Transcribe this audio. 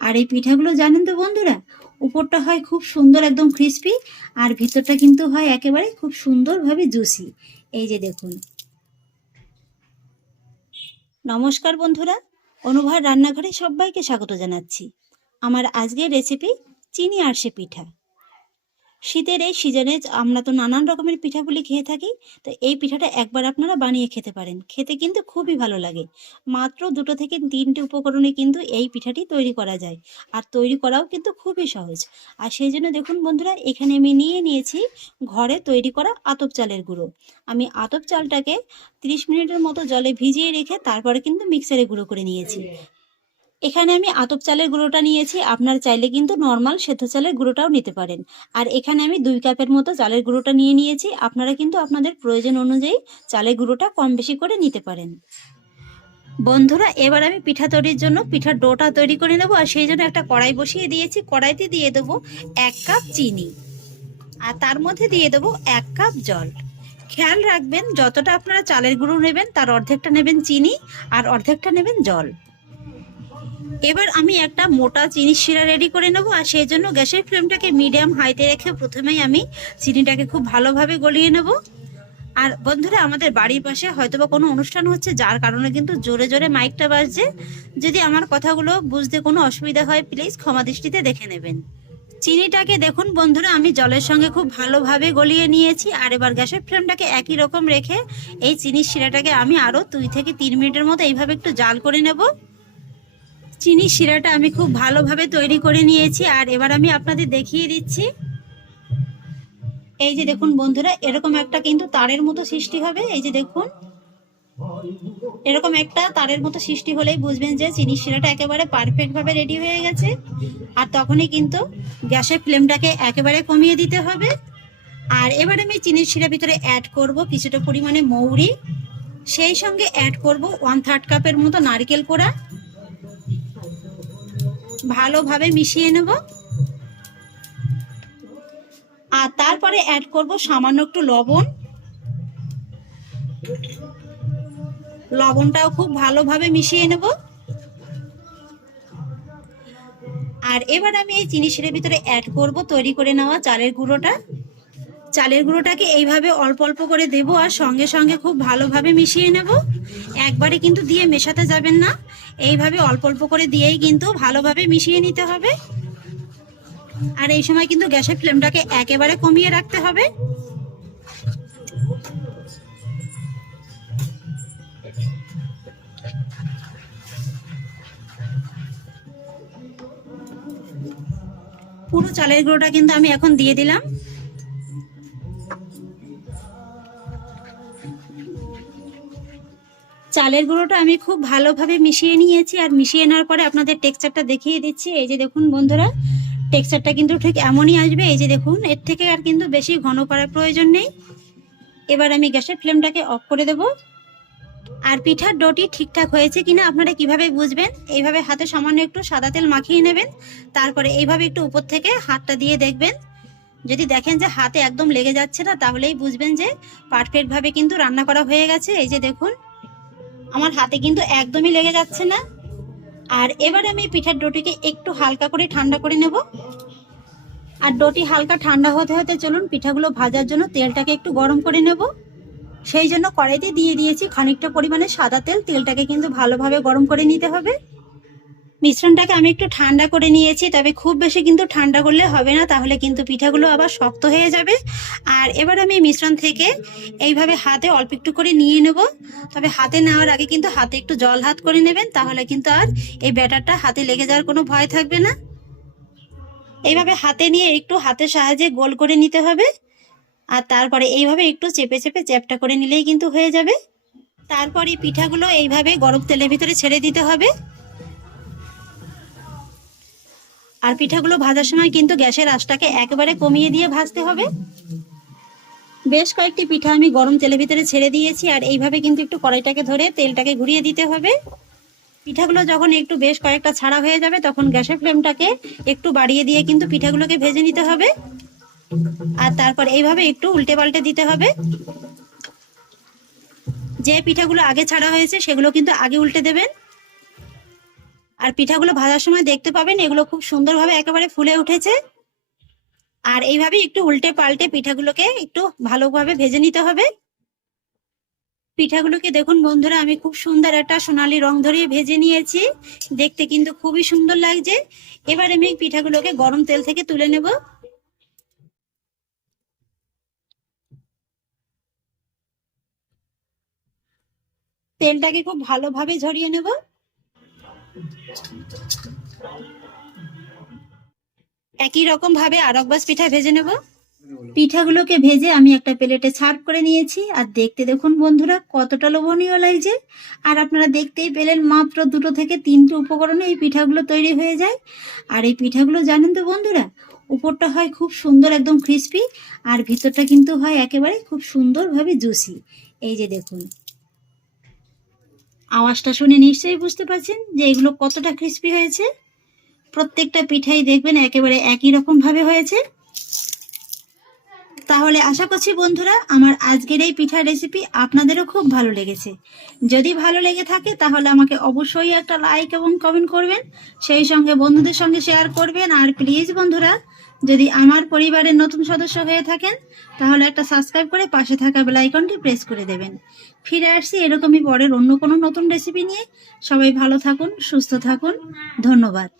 আর এই পিঠাগুলো জানেন তো বন্ধুরা, উপরটা হয় খুব সুন্দর একদম ক্রিস্পি, আর ভিতরটা কিন্তু হয় একেবারে খুব সুন্দরভাবে জুসি। এই যে দেখুন। নমস্কার বন্ধুরা, অনুভার রান্নাঘরে সবাইকে স্বাগত জানাচ্ছি। আমার আজকের রেসিপি চিনি আরশে পিঠা। শীতের এই সিজনে আমরা তো নানান রকমের পিঠাপুলি খেয়ে থাকি, তো এই পিঠাটা একবার আপনারা বানিয়ে খেতে পারেন, খেতে কিন্তু খুবই ভালো লাগে। মাত্র 2 থেকে 3টে উপকরণে কিন্তু এই পিঠাটি তৈরি করা যায়, আর তৈরি করাও কিন্তু খুবই সহজ। আর সেই জন্য দেখুন বন্ধুরা, এখানে আমি নিয়েছি ঘরে তৈরি করা আতপ চালের গুঁড়ো। আমি আতপ চালটাকে 30 মিনিটের মতো জলে ভিজিয়ে রেখে তারপরে কিন্তু মিক্সারে গুঁড়ো করে নিয়েছি। এখানে আমি আতপ চালের গুঁড়োটা নিয়েছি, আপনার চাইলে কিন্তু নর্মাল সেদ্ধ চালের গুঁড়োটাও নিতে পারেন। আর এখানে আমি 2 কাপের মতো চালের গুঁড়োটা নিয়েছি। আপনারা কিন্তু আপনাদের প্রয়োজন অনুযায়ী চালের গুঁড়োটা কম বেশি করে নিতে পারেন। বন্ধুরা, এবার আমি পিঠা তৈরির জন্য পিঠার ডোটা তৈরি করে নেব। আর সেই জন্য একটা কড়াই বসিয়ে দিয়েছি। কড়াইতে দিয়ে দেবো 1 কাপ চিনি, আর তার মধ্যে দিয়ে দেবো 1 কাপ জল। খেয়াল রাখবেন, যতটা আপনারা চালের গুঁড়ো নেবেন তার অর্ধেকটা নেবেন চিনি আর অর্ধেকটা নেবেন জল। এবার আমি একটা মোটা চিনি শিরা রেডি করে নেব। আর সেই জন্য গ্যাসের ফ্লেমটাকে মিডিয়াম হাইতে রেখে প্রথমেই আমি চিনিটাকে খুব ভালোভাবে গলিয়ে নেব। আর বন্ধুরা, আমাদের বাড়ির পাশে হয়তোবা কোনো অনুষ্ঠান হচ্ছে, যার কারণে কিন্তু জোরে জোরে মাইকটা বাজছে। যদি আমার কথাগুলো বুঝতে কোনো অসুবিধা হয়, প্লিজ ক্ষমা দৃষ্টিতে দেখে নেবেন। চিনিটাকে দেখুন বন্ধুরা, আমি জলের সঙ্গে খুব ভালোভাবে গলিয়ে নিয়েছি। আর এবার গ্যাসের ফ্লেমটাকে একই রকম রেখে এই চিনির শিরাটাকে আমি আরও 2 থেকে 3 মিনিটের মতো এইভাবে একটু জাল করে নেব। চিনি শিরাটা আমি খুব ভালোভাবে তৈরি করে নিয়েছি। আর এবার আমি আপনাদের দেখিয়ে দিচ্ছি। এই যে দেখুন বন্ধুরা, এরকম একটা কিন্তু তারের মতো সৃষ্টি হবে। এই যে দেখুন, এরকম একটা তারের মতো সৃষ্টি হলেই বুঝবেন যে চিনি শিরাটা একেবারে পারফেক্ট ভাবে রেডি হয়ে গেছে। আর তখনই কিন্তু গ্যাসের ফ্লেমটাকে একেবারে কমিয়ে দিতে হবে। আর এবার আমি চিনির শিরার ভিতরে অ্যাড করব কিছুটা পরিমাণে মৌরি, সেই সঙ্গে অ্যাড করব 1/3 কাপের মতো নারকেল কোড়া। ভালোভাবে মিশিয়ে নেব। আর তারপরে অ্যাড করব সামান্য একটু লবণ। লবণটাও খুব ভালোভাবে মিশিয়ে নেব। আর এবার আমি এই চিনি শিরার ভিতরে অ্যাড করব তৈরি করে নেওয়া চালের গুঁড়োটা। চালের গুঁড়োটাকে এইভাবে অল্প অল্প করে দেব, আর সঙ্গে সঙ্গে খুব ভালোভাবে মিশিয়ে নেব। একবারে কিন্তু দিয়ে মেশাতে যাবেন না, এইভাবে অল্প অল্প করে দিয়েই কিন্তু ভালোভাবে মিশিয়ে নিতে হবে। আর এই সময় কিন্তু গ্যাসের ফ্লেমটাকে একেবারে কমিয়ে রাখতে হবে। পুরো চালের গুঁড়োটা কিন্তু আমি এখন দিয়ে দিলাম। চালের গুঁড়োটা আমি খুব ভালোভাবে মিশিয়ে নিয়েছি। আর মিশিয়ে নেওয়ার পরে আপনাদের টেক্সচারটা দেখিয়ে দিচ্ছি। এই যে দেখুন বন্ধুরা, টেক্সচারটা কিন্তু ঠিক এমনই আসবে। এই যে দেখুন, এর থেকে আর কিন্তু বেশি ঘন করার প্রয়োজন নেই। এবার আমি গ্যাসের ফ্লেমটাকে অফ করে দেব। আর পিঠার ডোটি ঠিকঠাক হয়েছে কিনা আপনারা কিভাবে বুঝবেন? এইভাবে হাতে সামান্য একটু সাদা তেল মাখিয়ে নেবেন। তারপরে এইভাবে একটু উপর থেকে হাতটা দিয়ে দেখবেন। যদি দেখেন যে হাতে একদম লেগে যাচ্ছে না, তাহলেই বুঝবেন যে পারফেক্ট ভাবে কিন্তু রান্না করা হয়ে গেছে। এই যে দেখুন, আমার হাতে কিন্তু একদমই লেগে যাচ্ছে না। আর এবার আমি পিঠার ডোটিকে একটু হালকা করে ঠান্ডা করে নেব। আর ডোটি হালকা ঠান্ডা হতে হতে চলুন পিঠাগুলো ভাজার জন্য তেলটাকে একটু গরম করে নেব। সেই জন্য কড়াইতে দিয়ে দিয়েছি খানিকটা পরিমাণে সাদা তেল। তেলটাকে কিন্তু ভালোভাবে গরম করে নিতে হবে। মিশ্রণটাকে আমি একটু ঠান্ডা করে নিয়েছি, তবে খুব বেশি কিন্তু ঠান্ডা করলে হবে না, তাহলে কিন্তু পিঠাগুলো আবার শক্ত হয়ে যাবে। আর এবার আমি মিশ্রণ থেকে এইভাবে হাতে অল্প একটু করে নিয়ে নেব। তবে হাতে নেওয়ার আগে কিন্তু হাতে একটু জল হাত করে নেবেন, তাহলে কিন্তু আর এই ব্যাটারটা হাতে লেগে যাওয়ার কোনো ভয় থাকবে না। এইভাবে হাতে নিয়ে একটু হাতের সাহায্যে গোল করে নিতে হবে। আর তারপরে এইভাবে একটু চেপে চেপে চ্যাপটা করে নিলেই কিন্তু হয়ে যাবে। তারপরে পিঠাগুলো এইভাবে গরম তেলের ভিতরে ছেড়ে দিতে হবে। আর পিঠাগুলো ভাজার সময় কিন্তু গ্যাসের আঁচটাকে একেবারে কমিয়ে দিয়ে ভাজতে হবে। বেশ কয়েকটি পিঠা আমি গরম তেলের ভিতরে ছেড়ে দিয়েছি। আর এইভাবে কিন্তু একটু কড়াইটাকে ধরে তেলটাকে ঘুরিয়ে দিতে হবে। পিঠাগুলো যখন একটু বেশ কয়েকটা ছাড়া হয়ে যাবে, তখন গ্যাসের ফ্লেমটাকে একটু বাড়িয়ে দিয়ে কিন্তু পিঠাগুলোকে ভেজে নিতে হবে। আর তারপর এইভাবে একটু উল্টে পাল্টে দিতে হবে। যে পিঠাগুলো আগে ছাড়া হয়েছে সেগুলো কিন্তু আগে উল্টে দেবেন। আর পিঠাগুলো ভাজার সময় দেখতে পাবেন এগুলো খুব সুন্দরভাবে একেবারে ফুলে উঠেছে। আর এইভাবে একটু উল্টে পাল্টে পিঠাগুলোকে একটু ভালোভাবে ভেজে নিতে হবে। পিঠাগুলোকে দেখুন বন্ধুরা, আমি খুব সুন্দর একটা সোনালী রং ধরিয়ে ভেজে নিয়েছি, দেখতে কিন্তু খুবই সুন্দর লাগছে। এবার আমি পিঠাগুলোকে গরম তেল থেকে তুলে নেব। তেলটাকে খুব ভালোভাবে ঝরিয়ে নেব। একই রকম ভাবে আর এক বাস পিঠা ভেজে নেব। পিঠাগুলোকে ভেজে আমি একটা প্লেটে সার্ভ করে নিয়েছি। আর দেখতে দেখুন বন্ধুরা কতটা লোভনীয় লাগছে। আর আপনারা দেখতেই পেলেন মাত্র 2 থেকে 3টে উপকরণে এই পিঠাগুলো তৈরি হয়ে যায়। আর এই পিঠাগুলো জানেন তো বন্ধুরা, উপরটা হয় খুব সুন্দর একদম ক্রিস্পি, আর ভিতরটা কিন্তু হয় একেবারে খুব সুন্দরভাবে জুসি। এই যে দেখুন, আওয়াজটা শুনে নিশ্চয়ই বুঝতে পারছেন যে এগুলো কতটা ক্রিস্পি হয়েছে। প্রত্যেকটা পিঠাই দেখবেন একেবারে একই রকম ভাবে হয়েছে। তাহলে আশা করছি বন্ধুরা আমার আজকের এই পিঠার রেসিপি আপনাদেরও খুব ভালো লেগেছে। যদি ভালো লেগে থাকে তাহলে আমাকে অবশ্যই একটা লাইক এবং কমেন্ট করবেন, সেই সঙ্গে বন্ধুদের সঙ্গে শেয়ার করবেন। আর প্লিজ বন্ধুরা, যদি আমার পরিবারের নতুন সদস্য হয়ে থাকেন তাহলে একটা সাবস্ক্রাইব করে পাশে থাকা বেল আইকনটি প্রেস করে দেবেন। ফিরে আসছি এরকমই পরের অন্য কোনো নতুন রেসিপি নিয়ে। সবাই ভালো থাকুন, সুস্থ থাকুন। ধন্যবাদ।